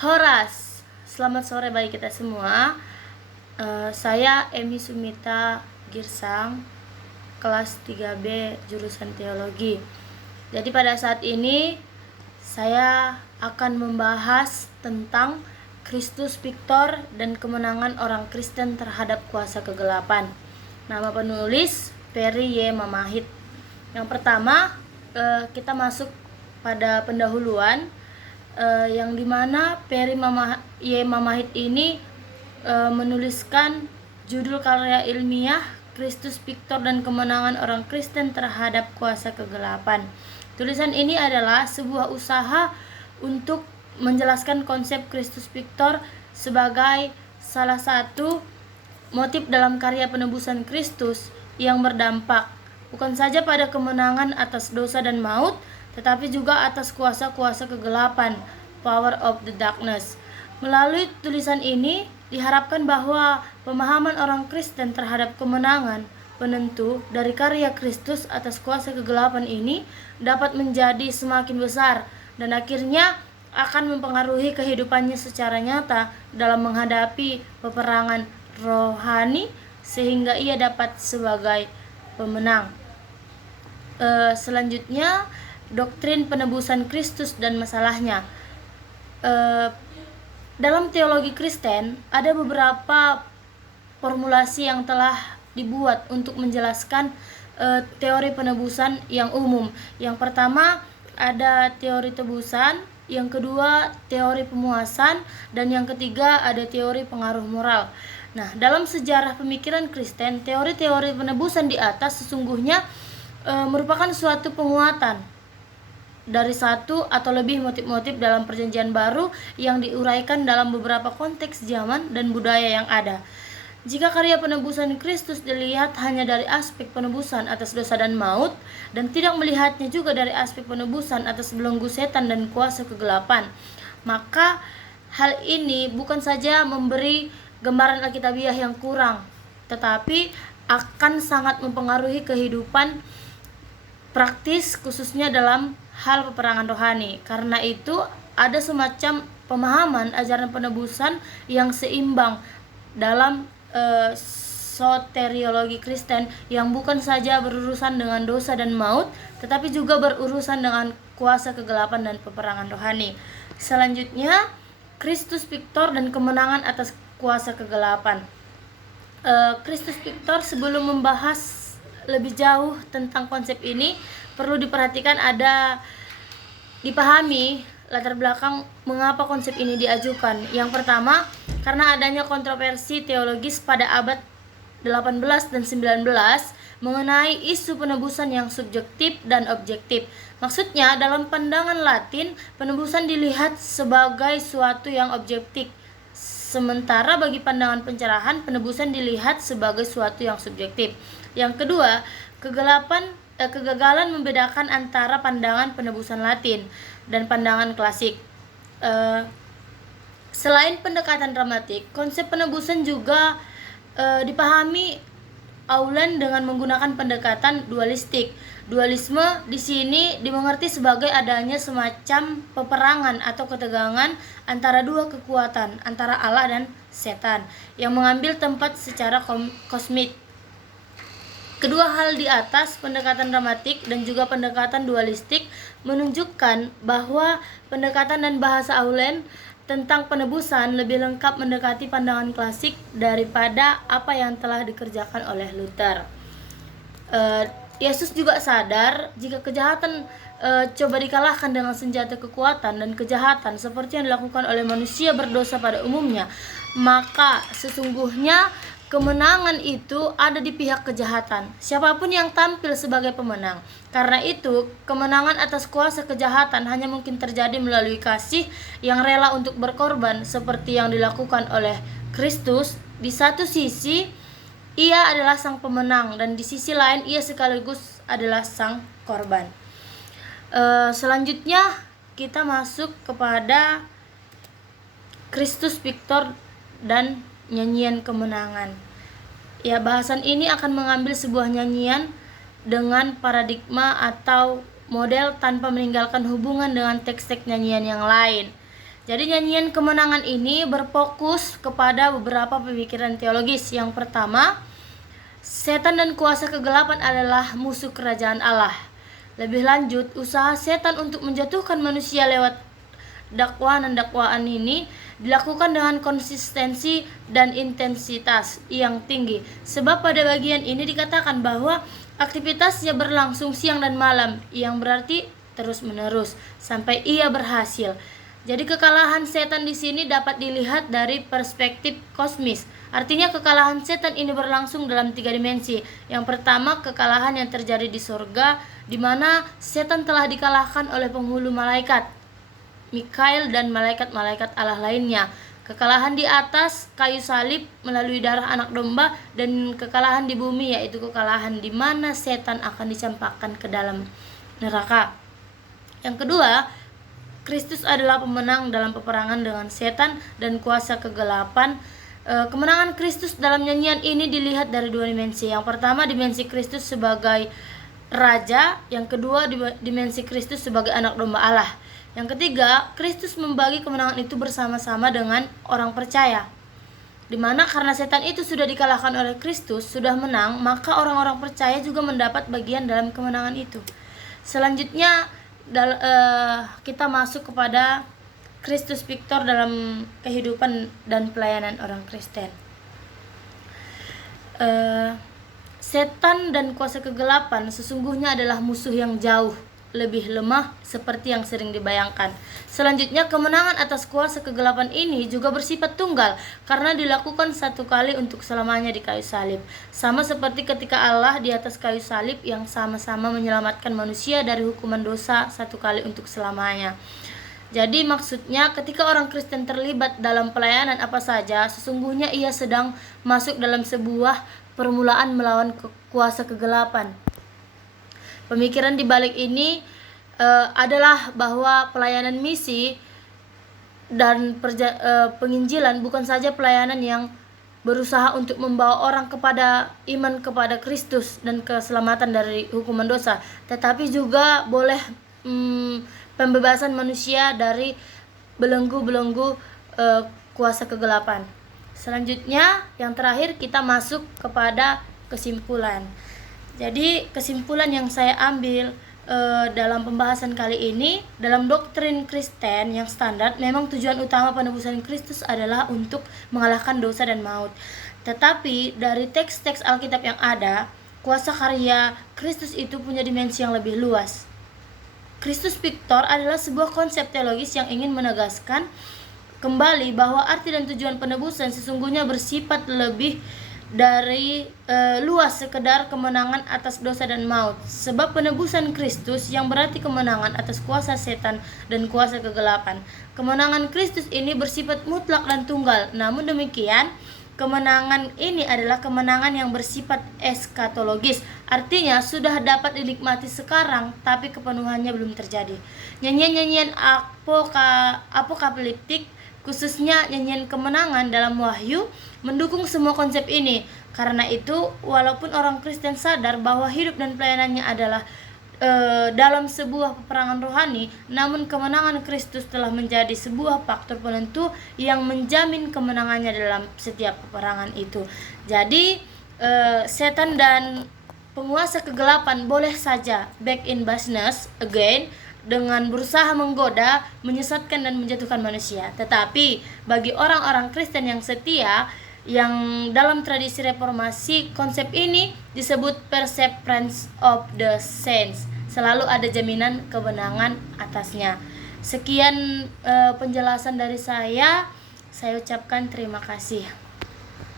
Horas, selamat sore bagi kita semua. Saya Emi Sumita Girsang, kelas 3B jurusan teologi. Jadi pada saat ini saya akan membahas tentang Kristus Victor dan kemenangan orang Kristen terhadap kuasa kegelapan. Nama penulis Perry Y. Mamahit. Yang pertama, kita masuk pada pendahuluan, yang dimana Perry Y. Mamahit ini menuliskan judul karya ilmiah Kristus Victor dan kemenangan orang Kristen terhadap kuasa kegelapan. Tulisan ini adalah sebuah usaha untuk menjelaskan konsep Kristus Victor sebagai salah satu motif dalam karya penebusan Kristus yang berdampak bukan saja pada kemenangan atas dosa dan maut, tetapi juga atas kuasa-kuasa kegelapan, power of the darkness. Melalui tulisan ini diharapkan bahwa pemahaman orang Kristen terhadap kemenangan penentu dari karya Kristus atas kuasa kegelapan ini dapat menjadi semakin besar dan akhirnya akan mempengaruhi kehidupannya secara nyata dalam menghadapi peperangan rohani sehingga ia dapat sebagai pemenang. Selanjutnya, doktrin penebusan Kristus dan masalahnya. Dalam teologi Kristen ada beberapa formulasi yang telah dibuat untuk menjelaskan teori penebusan yang umum. Yang pertama ada teori tebusan, yang kedua teori pemuasan, dan yang ketiga ada teori pengaruh moral. Nah, dalam sejarah pemikiran Kristen, teori-teori penebusan di atas sesungguhnya merupakan suatu penguatan dari satu atau lebih motif-motif dalam perjanjian baru yang diuraikan dalam beberapa konteks zaman dan budaya yang ada. Jika karya penebusan Kristus dilihat hanya dari aspek penebusan atas dosa dan maut dan tidak melihatnya juga dari aspek penebusan atas belenggu setan dan kuasa kegelapan, maka hal ini bukan saja memberi gambaran alkitabiah yang kurang, tetapi akan sangat mempengaruhi kehidupan praktis khususnya dalam hal peperangan rohani. Karena itu ada semacam pemahaman ajaran penebusan yang seimbang dalam soteriologi Kristen yang bukan saja berurusan dengan dosa dan maut, tetapi juga berurusan dengan kuasa kegelapan dan peperangan rohani. Selanjutnya, Kristus Victor dan kemenangan atas kuasa kegelapan. Kristus Victor, sebelum membahas lebih jauh tentang konsep ini, perlu diperhatikan dipahami latar belakang mengapa konsep ini diajukan. Yang pertama, karena adanya kontroversi teologis pada abad 18 dan 19 mengenai isu penebusan yang subjektif dan objektif. Maksudnya, dalam pandangan Latin, penebusan dilihat sebagai suatu yang objektif, sementara bagi pandangan pencerahan, penebusan dilihat sebagai suatu yang subjektif. Yang kedua, kegagalan membedakan antara pandangan penebusan Latin dan pandangan klasik. Selain pendekatan dramatik, konsep penebusan juga dipahami Aulen dengan menggunakan pendekatan dualistik. Dualisme di sini dimengerti sebagai adanya semacam peperangan atau ketegangan antara dua kekuatan, antara Allah dan setan, yang mengambil tempat secara kosmik. Kedua hal di atas, pendekatan dramatik dan juga pendekatan dualistik, menunjukkan bahwa pendekatan dan bahasa Aulen tentang penebusan lebih lengkap mendekati pandangan klasik daripada apa yang telah dikerjakan oleh Luther. Yesus juga sadar jika kejahatan coba dikalahkan dengan senjata kekuatan dan kejahatan seperti yang dilakukan oleh manusia berdosa pada umumnya, maka sesungguhnya kemenangan itu ada di pihak kejahatan, siapapun yang tampil sebagai pemenang. Karena itu, kemenangan atas kuasa kejahatan hanya mungkin terjadi melalui kasih yang rela untuk berkorban seperti yang dilakukan oleh Kristus. Di satu sisi, ia adalah sang pemenang, dan di sisi lain ia sekaligus adalah sang korban. Selanjutnya, kita masuk kepada Kristus Victor dan nyanyian kemenangan. Ya, bahasan ini akan mengambil sebuah nyanyian dengan paradigma atau model tanpa meninggalkan hubungan dengan teks-teks nyanyian yang lain. Jadi nyanyian kemenangan ini berfokus kepada beberapa pemikiran teologis. Yang pertama, setan dan kuasa kegelapan adalah musuh kerajaan Allah. Lebih lanjut, usaha setan untuk menjatuhkan manusia lewat dakwaan ini dilakukan dengan konsistensi dan intensitas yang tinggi. Sebab pada bagian ini dikatakan bahwa aktivitasnya berlangsung siang dan malam, yang berarti terus-menerus sampai ia berhasil. Jadi kekalahan setan di sini dapat dilihat dari perspektif kosmis. Artinya kekalahan setan ini berlangsung dalam 3 dimensi. Yang pertama, kekalahan yang terjadi di surga, di mana setan telah dikalahkan oleh penghulu malaikat, Mikail dan malaikat-malaikat Allah lainnya. Kekalahan di atas kayu salib melalui darah anak domba, dan kekalahan di bumi yaitu kekalahan di mana setan akan dicampakkan ke dalam neraka. Yang kedua, Kristus adalah pemenang dalam peperangan dengan setan dan kuasa kegelapan. Kemenangan Kristus dalam nyanyian ini dilihat dari 2 dimensi. Yang pertama, dimensi Kristus sebagai Raja. Yang kedua, dimensi Kristus sebagai anak domba Allah. Yang ketiga, Kristus membagi kemenangan itu bersama-sama dengan orang percaya. Dimana karena setan itu sudah dikalahkan oleh Kristus, sudah menang, maka orang-orang percaya juga mendapat bagian dalam kemenangan itu. Selanjutnya, kita masuk kepada Kristus Victor dalam kehidupan dan pelayanan orang Kristen. Setan dan kuasa kegelapan sesungguhnya adalah musuh yang jauh lebih lemah seperti yang sering dibayangkan. Selanjutnya, kemenangan atas kuasa kegelapan ini juga bersifat tunggal karena dilakukan satu kali untuk selamanya di kayu salib. Sama seperti ketika Allah di atas kayu salib yang sama-sama menyelamatkan manusia dari hukuman dosa satu kali untuk selamanya. Jadi maksudnya ketika orang Kristen terlibat dalam pelayanan apa saja, sesungguhnya ia sedang masuk dalam sebuah permulaan melawan kuasa kegelapan. Pemikiran di balik ini adalah bahwa pelayanan misi dan penginjilan bukan saja pelayanan yang berusaha untuk membawa orang kepada iman kepada Kristus dan keselamatan dari hukuman dosa, tetapi juga boleh pembebasan manusia dari belenggu-belenggu kuasa kegelapan. Selanjutnya, yang terakhir kita masuk kepada kesimpulan. Jadi kesimpulan yang saya ambil dalam pembahasan kali ini, dalam doktrin Kristen yang standar, memang tujuan utama penebusan Kristus adalah untuk mengalahkan dosa dan maut. Tetapi dari teks-teks Alkitab yang ada, kuasa karya Kristus itu punya dimensi yang lebih luas. Kristus Victor adalah sebuah konsep teologis yang ingin menegaskan kembali bahwa arti dan tujuan penebusan sesungguhnya bersifat lebih dari luas sekedar kemenangan atas dosa dan maut. Sebab penebusan Kristus yang berarti kemenangan atas kuasa setan dan kuasa kegelapan. Kemenangan Kristus ini bersifat mutlak dan tunggal. Namun demikian, kemenangan ini adalah kemenangan yang bersifat eskatologis. Artinya sudah dapat dinikmati sekarang, tapi kepenuhannya belum terjadi. Nyanyian-nyanyian apokaliptik, khususnya nyanyian kemenangan dalam Wahyu, mendukung semua konsep ini. Karena itu, walaupun orang Kristen sadar bahwa hidup dan pelayanannya adalah dalam sebuah peperangan rohani, namun kemenangan Kristus telah menjadi sebuah faktor penentu yang menjamin kemenangannya dalam setiap peperangan itu. Jadi setan dan penguasa kegelapan boleh saja back in business again dengan berusaha menggoda, menyesatkan dan menjatuhkan manusia. Tetapi bagi orang-orang Kristen yang setia, yang dalam tradisi reformasi, konsep ini disebut perseverance of the saints. Selalu ada jaminan kemenangan atasnya. Sekian penjelasan dari saya ucapkan terima kasih.